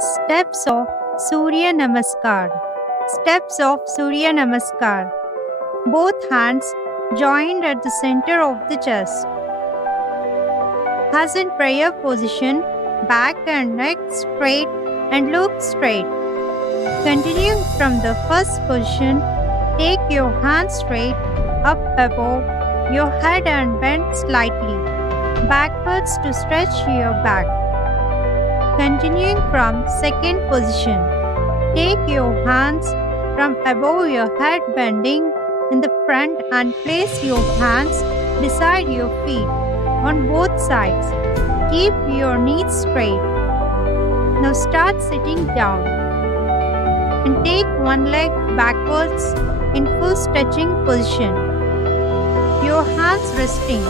Steps of Surya Namaskar. Steps of Surya Namaskar. Both hands joined at the center of the chest. As in prayer position, back and neck straight and look straight. Continuing from the first position, take your hands straight up above your head and bend slightly backwards to stretch your back. Continuing from second position, take your hands from above your head bending in the front and place your hands beside your feet on both sides. Keep your knees straight. Now start sitting down and take one leg backwards in full stretching position. Your hands resting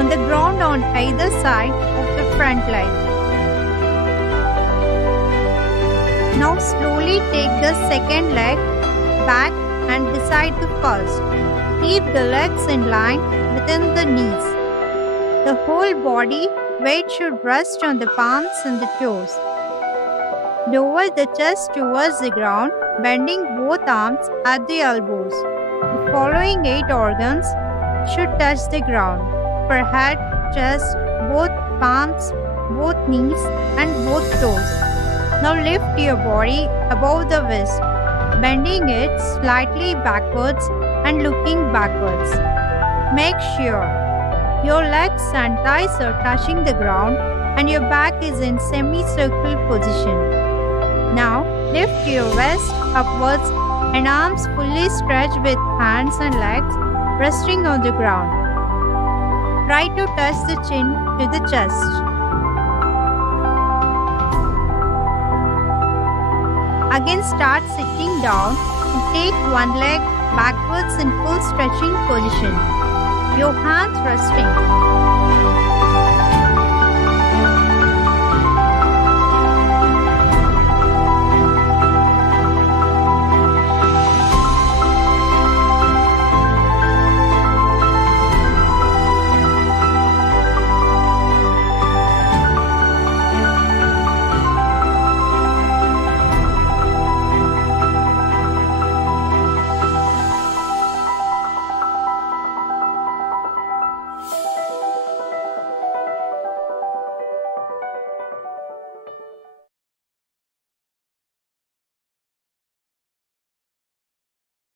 on the ground on either side of the front leg. Now slowly take the second leg back and beside the first. Keep the legs in line within the knees. The whole body weight should rest on the palms and the toes. Lower the chest towards the ground, bending both arms at the elbows. The following 8 organs should touch the ground: forehead, chest, both palms, both knees, and both toes. Now lift your body above the waist, bending it slightly backwards and looking backwards. Make sure your legs and thighs are touching the ground and your back is in semicircle position. Now lift your waist upwards and arms fully stretched with hands and legs resting on the ground. Try to touch the chin to the chest. Again start sitting down and take one leg backwards in full stretching position. Your hands resting.